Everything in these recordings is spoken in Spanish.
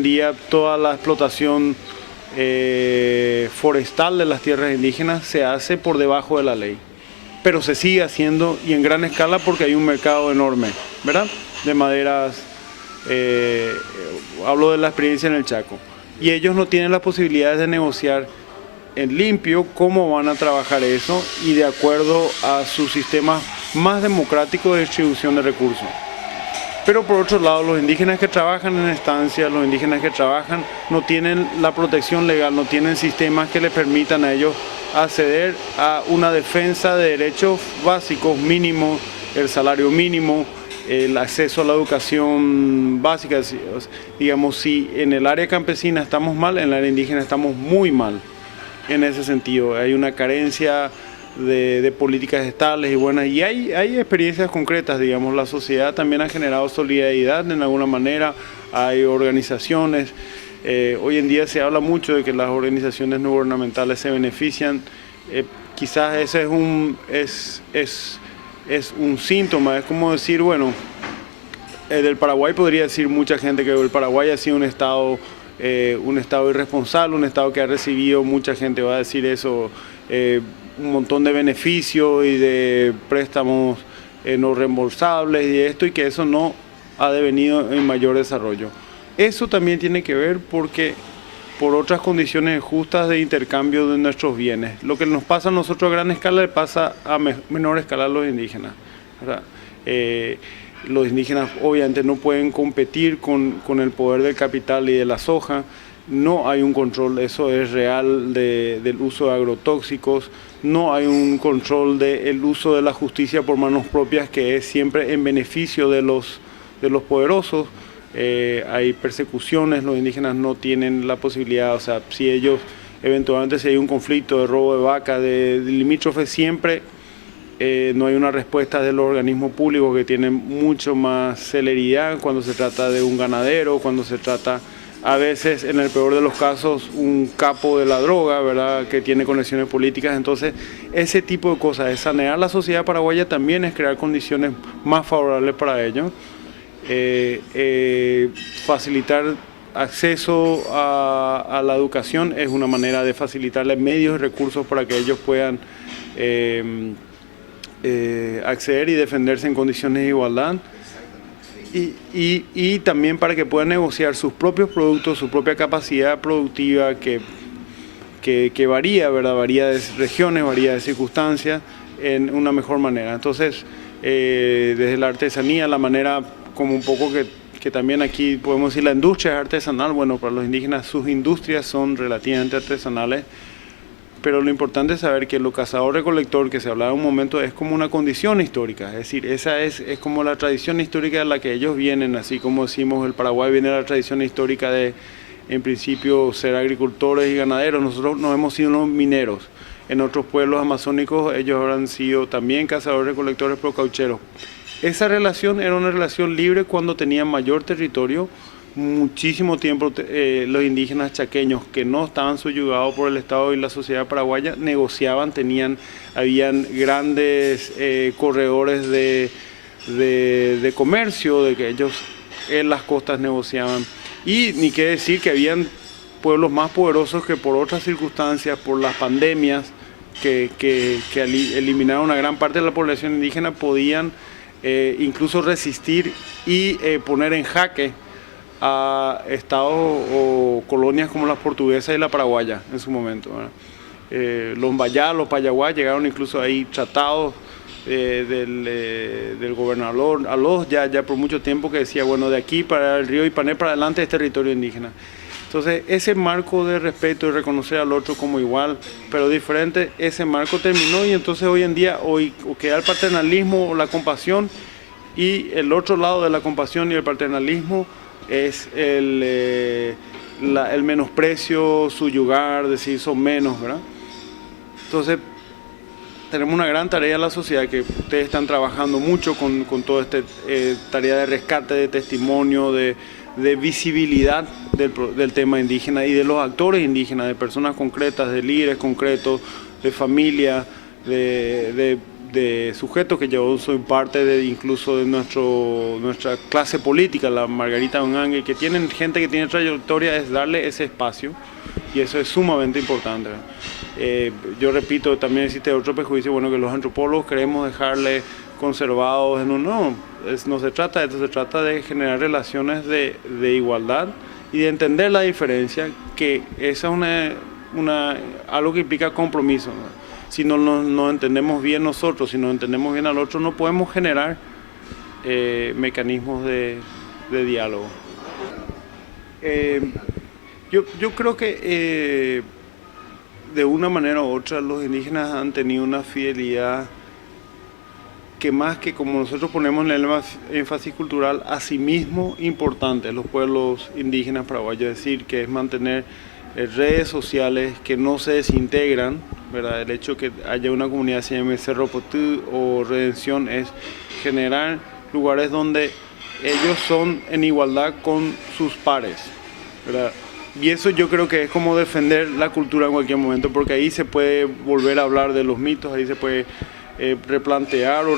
En día toda la explotación forestal de las tierras indígenas se hace por debajo de la ley, pero se sigue haciendo y en gran escala porque hay un mercado enorme, ¿verdad? De maderas, hablo de la experiencia en el Chaco, y ellos no tienen las posibilidades de negociar en limpio cómo van a trabajar eso y de acuerdo a su sistema más democrático de distribución de recursos. Pero por otro lado, los indígenas que trabajan en estancias, los indígenas que trabajan no tienen la protección legal, no tienen sistemas que les permitan a ellos acceder a una defensa de derechos básicos mínimos, el salario mínimo, el acceso a la educación básica. Digamos, si en el área campesina estamos mal, en el área indígena estamos muy mal. En ese sentido, hay una carencia de políticas estables y buenas, y hay experiencias concretas, digamos, la sociedad también ha generado solidaridad de alguna manera, hay organizaciones, hoy en día se habla mucho de que las organizaciones no gubernamentales se benefician, quizás ese es un síntoma, es como decir, bueno, del Paraguay podría decir mucha gente que el Paraguay ha sido un estado irresponsable, un estado que ha recibido, mucha gente va a decir eso, un montón de beneficios y de préstamos no reembolsables y esto, y que eso no ha devenido en mayor desarrollo. Eso también tiene que ver porque por otras condiciones justas de intercambio de nuestros bienes. Lo que nos pasa a nosotros a gran escala le pasa a menor escala a los indígenas, ¿verdad? Los indígenas obviamente no pueden competir con el poder del capital y de la soja, no hay un control, eso es real, del uso de agrotóxicos, no hay un control del uso de la justicia por manos propias que es siempre en beneficio de los poderosos, hay persecuciones, los indígenas no tienen la posibilidad, o sea, si ellos eventualmente si hay un conflicto de robo de vaca, de limítrofes, siempre no hay una respuesta de los organismos públicos que tienen mucho más celeridad cuando se trata de un ganadero, cuando se trata a veces, en el peor de los casos, un capo de la droga, ¿verdad?, que tiene conexiones políticas. Entonces, ese tipo de cosas, es sanear la sociedad paraguaya también es crear condiciones más favorables para ellos, facilitar acceso a la educación es una manera de facilitarles medios y recursos para que ellos puedan acceder y defenderse en condiciones de igualdad. Y también para que puedan negociar sus propios productos, su propia capacidad productiva que varía, ¿verdad? Varía de regiones, varía de circunstancias, en una mejor manera. Entonces, desde la artesanía, la manera como un poco que también aquí podemos decir la industria es artesanal, bueno, para los indígenas sus industrias son relativamente artesanales, pero lo importante es saber que lo cazador-recolector que se hablaba en un momento es como una condición histórica, es decir, esa es como la tradición histórica de la que ellos vienen, así como decimos el Paraguay viene de la tradición histórica de, en principio, ser agricultores y ganaderos, nosotros no hemos sido los mineros, en otros pueblos amazónicos ellos habrán sido también cazadores-recolectores pero caucheros. Esa relación era una relación libre cuando tenían mayor territorio. Muchísimo tiempo los indígenas chaqueños que no estaban subyugados por el Estado y la sociedad paraguaya negociaban, habían grandes corredores de comercio, de que ellos en las costas negociaban. Y ni qué decir que habían pueblos más poderosos que por otras circunstancias, por las pandemias, que eliminaron una gran parte de la población indígena, podían incluso resistir y poner en jaque a estados o colonias como las portuguesas y la paraguaya en su momento, ¿verdad? Los Mbayá, los Payaguá llegaron incluso ahí tratados del gobernador Alós ya por mucho tiempo que decía, bueno, de aquí para el río Ipané para adelante es territorio indígena. Entonces ese marco de respeto y reconocer al otro como igual pero diferente, ese marco terminó y entonces hoy en día queda el paternalismo o la compasión, y el otro lado de la compasión y el paternalismo es el menosprecio, subyugar, decir son menos, ¿verdad? Entonces tenemos una gran tarea en la sociedad que ustedes están trabajando mucho con toda esta tarea de rescate, de testimonio, de visibilidad del tema indígena y de los actores indígenas, de personas concretas, de líderes concretos, de familias, de de sujetos que yo soy parte de incluso de nuestra clase política, la Margarita Unangue, que tienen gente que tiene trayectoria, es darle ese espacio y eso es sumamente importante. Yo repito, también existe otro prejuicio, bueno, que los antropólogos queremos dejarle conservados en un... No se trata de esto, se trata de generar relaciones de igualdad y de entender la diferencia, que esa es algo que implica compromiso, ¿no? Si no nos entendemos bien nosotros, si no entendemos bien al otro, no podemos generar mecanismos de diálogo. Yo creo que de una manera u otra los indígenas han tenido una fidelidad que más que como nosotros ponemos en el énfasis cultural, a sí mismo importante, los pueblos indígenas paraguayos, es decir, que es mantener redes sociales que no se desintegran, ¿verdad? El hecho que haya una comunidad que se llame Cerro Potú o Redención es generar lugares donde ellos son en igualdad con sus pares, ¿verdad? Y eso yo creo que es como defender la cultura en cualquier momento, porque ahí se puede volver a hablar de los mitos, ahí se puede replantear o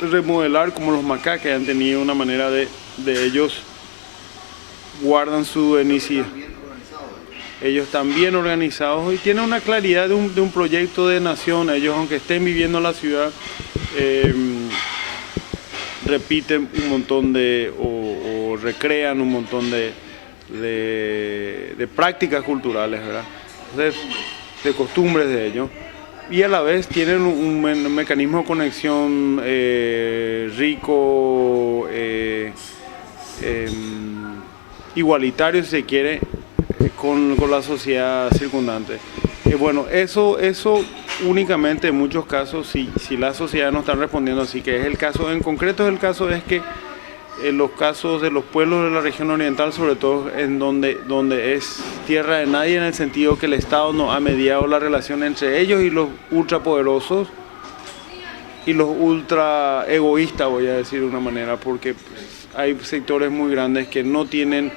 remodelar, como los macá, que han tenido una manera de ellos guardan su etnicidad. Ellos están bien organizados y tienen una claridad de un proyecto de nación. Ellos, aunque estén viviendo en la ciudad, repiten un montón o recrean un montón de prácticas culturales, ¿verdad? Entonces, de costumbres de ellos. Y a la vez tienen un mecanismo de conexión rico, igualitario, si se quiere, con la sociedad circundante. Bueno, eso únicamente en muchos casos, si la sociedad no está respondiendo así, que es el caso, en concreto el caso es que en los casos de los pueblos de la región oriental, sobre todo en donde es tierra de nadie, en el sentido que el Estado no ha mediado la relación entre ellos y los ultrapoderosos y los ultra egoístas, voy a decir de una manera, porque pues, hay sectores muy grandes que no tienen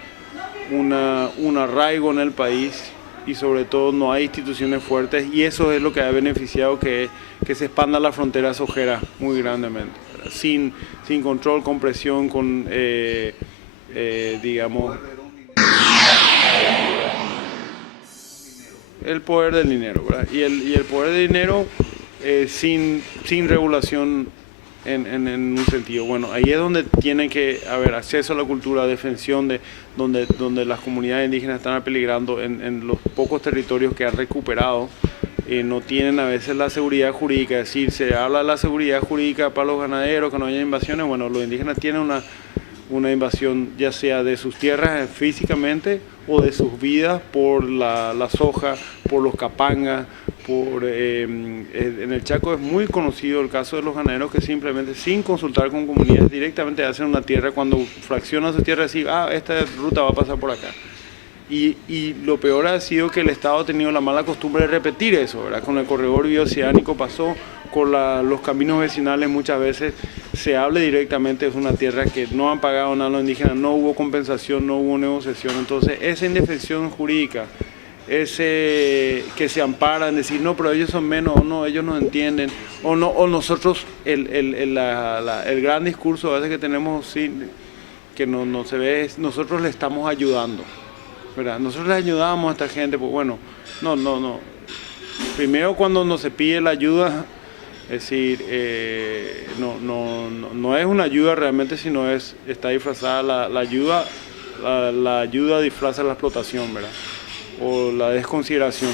un arraigo en el país y sobre todo no hay instituciones fuertes, y eso es lo que ha beneficiado que se expanda la frontera sojera muy grandemente, ¿verdad? Sin control, con presión, con digamos el poder del dinero, ¿verdad? Y el poder del dinero sin regulación en un sentido. Bueno, ahí es donde tiene que haber acceso a la cultura, defensión de donde las comunidades indígenas están apeligrando en los pocos territorios que han recuperado. No tienen a veces la seguridad jurídica, es decir, se habla de la seguridad jurídica para los ganaderos, que no haya invasiones. Bueno, los indígenas tienen una invasión ya sea de sus tierras físicamente o de sus vidas por la soja, por los capangas, en el Chaco es muy conocido el caso de los ganaderos que simplemente sin consultar con comunidades directamente hacen una tierra, cuando fraccionan su tierra decir, esta ruta va a pasar por acá. Y lo peor ha sido que el Estado ha tenido la mala costumbre de repetir eso, ¿verdad? Con el corredor bioceánico pasó, con los caminos vecinales muchas veces se habla directamente, es una tierra que no han pagado nada a los indígenas, no hubo compensación, no hubo negociación. Entonces esa indefensión jurídica, ese que se amparan, decir no, pero ellos son menos, o no, ellos no entienden, o no, o nosotros, el gran discurso a veces que tenemos, sí, que no se ve, es nosotros le estamos ayudando, ¿verdad? Nosotros le ayudamos a esta gente, pues bueno, no. Primero cuando nos se pide la ayuda, es decir, no es una ayuda realmente, sino está disfrazada la ayuda, la ayuda disfraza la explotación, ¿verdad? O la desconsideración.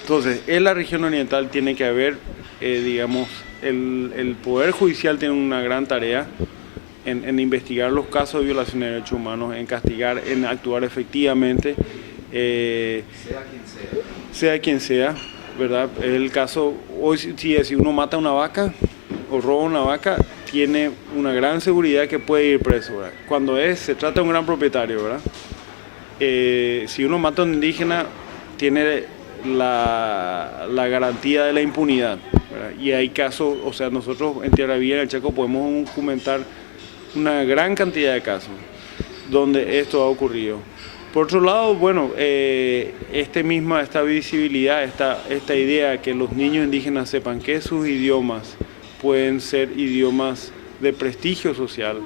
Entonces, en la región oriental tiene que haber, digamos, el Poder Judicial tiene una gran tarea en investigar los casos de violación de derechos humanos, en castigar, en actuar efectivamente, sea quien sea, ¿verdad? El caso, hoy si uno mata una vaca o roba una vaca, tiene una gran seguridad que puede ir preso, ¿verdad? Cuando se trata de un gran propietario, ¿verdad? Si uno mata a un indígena, tiene la garantía de la impunidad, ¿verdad? Y hay casos, o sea, nosotros en Tierra Vía, en el Chaco, podemos documentar una gran cantidad de casos donde esto ha ocurrido. Por otro lado, bueno, esta visibilidad, esta idea que los niños indígenas sepan que sus idiomas pueden ser idiomas de prestigio social,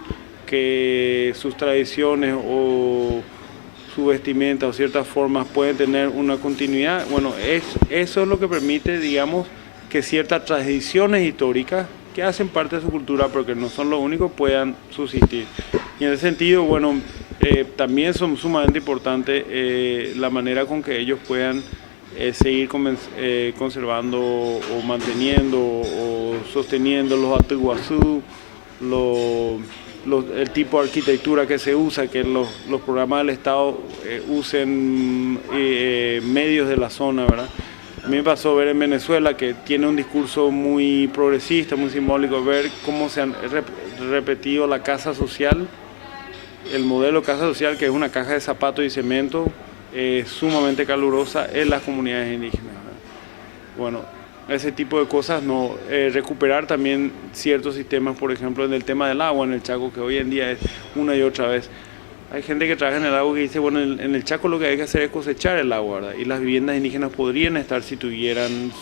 que sus tradiciones o su vestimenta o ciertas formas pueden tener una continuidad. Bueno, eso es lo que permite, digamos, que ciertas tradiciones históricas que hacen parte de su cultura, pero que no son lo único, puedan subsistir. Y en ese sentido, bueno, también son sumamente importantes la manera con que ellos puedan seguir conservando o manteniendo o sosteniendo los atuguazú, el tipo de arquitectura que se usa, que los programas del Estado usen medios de la zona, ¿verdad? A mí me pasó ver en Venezuela que tiene un discurso muy progresista, muy simbólico, ver cómo se han repetido la casa social, el modelo casa social, que es una caja de zapatos y cemento sumamente calurosa en las comunidades indígenas, ¿verdad? Bueno, ese tipo de cosas, no recuperar también ciertos sistemas, por ejemplo, en el tema del agua en el Chaco, que hoy en día es una y otra vez. Hay gente que trabaja en el agua que dice, bueno, en el Chaco lo que hay que hacer es cosechar el agua, ¿verdad? Y las viviendas indígenas podrían estar si tuvieran,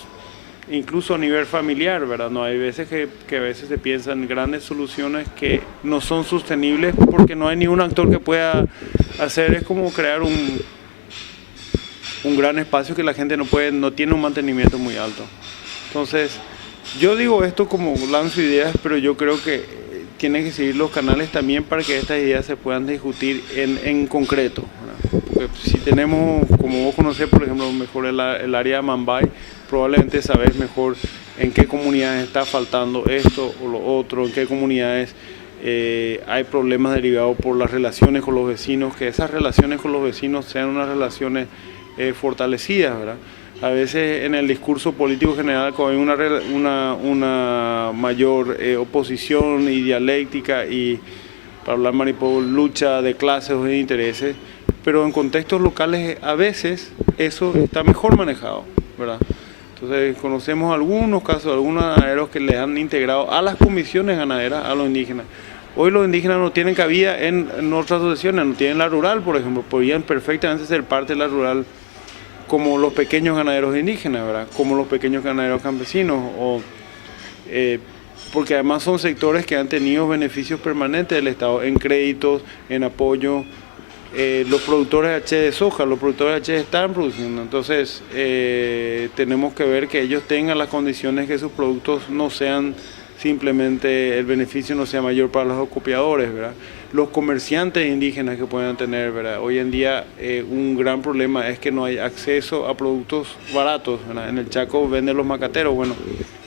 incluso a nivel familiar, ¿verdad? No hay veces que a veces se piensan grandes soluciones que no son sostenibles porque no hay ningún actor que pueda hacer, es como crear un gran espacio que la gente no tiene un mantenimiento muy alto. Entonces, yo digo esto como lanzo ideas, pero yo creo que tienen que seguir los canales también para que estas ideas se puedan discutir en concreto, ¿verdad? Porque si tenemos, como vos conocés, por ejemplo, mejor el área de Mambay, probablemente sabés mejor en qué comunidades está faltando esto o lo otro, en qué comunidades hay problemas derivados por las relaciones con los vecinos, que esas relaciones con los vecinos sean unas relaciones fortalecidas, ¿verdad? A veces en el discurso político general hay una mayor oposición y dialéctica y, para hablar maripo, lucha de clases o de intereses, pero en contextos locales a veces eso está mejor manejado, ¿verdad? Entonces conocemos algunos casos, algunos ganaderos que les han integrado a las comisiones ganaderas a los indígenas. Hoy los indígenas no tienen cabida en otras asociaciones, no tienen la rural, por ejemplo, podrían perfectamente ser parte de la rural como los pequeños ganaderos indígenas, ¿verdad? Como los pequeños ganaderos campesinos, porque además son sectores que han tenido beneficios permanentes del Estado en créditos, en apoyo. Los productores H de soja, los productores H están produciendo, entonces tenemos que ver que ellos tengan las condiciones que sus productos no sean simplemente, el beneficio no sea mayor para los acopiadores, ¿verdad? Los comerciantes indígenas que puedan tener, ¿verdad? Hoy en día un gran problema es que no hay acceso a productos baratos, ¿verdad? En el Chaco venden los macateros, bueno,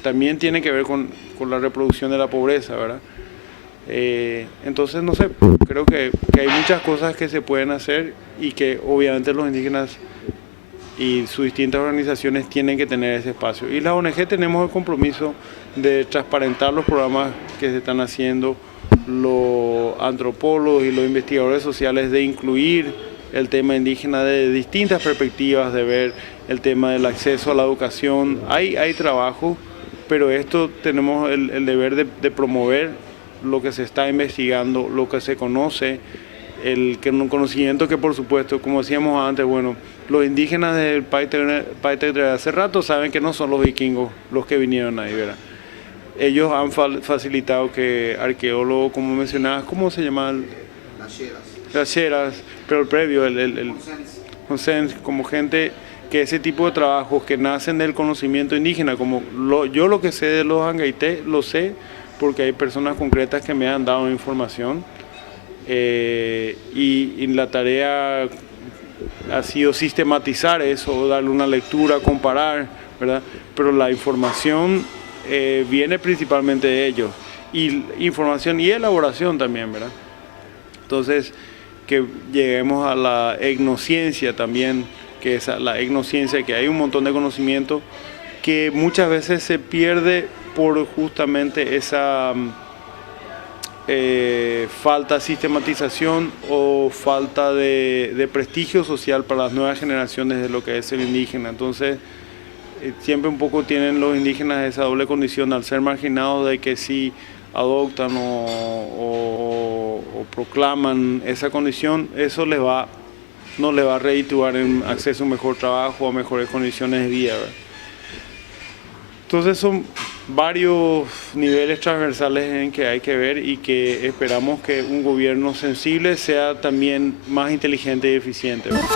también tiene que ver con la reproducción de la pobreza, ¿verdad? Entonces, no sé, creo que hay muchas cosas que se pueden hacer y que obviamente los indígenas y sus distintas organizaciones tienen que tener ese espacio. Y la ONG tenemos el compromiso de transparentar los programas que se están haciendo, los antropólogos y los investigadores sociales, de incluir el tema indígena de distintas perspectivas, de ver el tema del acceso a la educación. Hay trabajo, pero esto tenemos el deber de promover lo que se está investigando, lo que se conoce, un conocimiento que, por supuesto, como decíamos antes, bueno, los indígenas del Paite de hace rato saben que no son los vikingos los que vinieron ahí, ¿verdad? Ellos han facilitado que arqueólogos, como mencionabas, ¿cómo se llama? Las Xeras, pero el previo, el consens, como gente que ese tipo de trabajos que nacen del conocimiento indígena, como yo lo que sé de los Angaité, lo sé porque hay personas concretas que me han dado información y la tarea ha sido sistematizar eso, darle una lectura, comparar, ¿verdad? Pero la información viene principalmente de ellos, y información y elaboración también, ¿verdad? Entonces, que lleguemos a la etnociencia también, que es la etnociencia, que hay un montón de conocimiento que muchas veces se pierde por justamente esa falta de sistematización o falta de prestigio social para las nuevas generaciones de lo que es el indígena. Entonces, siempre un poco tienen los indígenas esa doble condición al ser marginados, de que si adoptan o proclaman esa condición, eso les va no le va a redituar en acceso a un mejor trabajo, a mejores condiciones de vida, ¿verdad? Entonces son varios niveles transversales en que hay que ver y que esperamos que un gobierno sensible sea también más inteligente y eficiente, ¿verdad?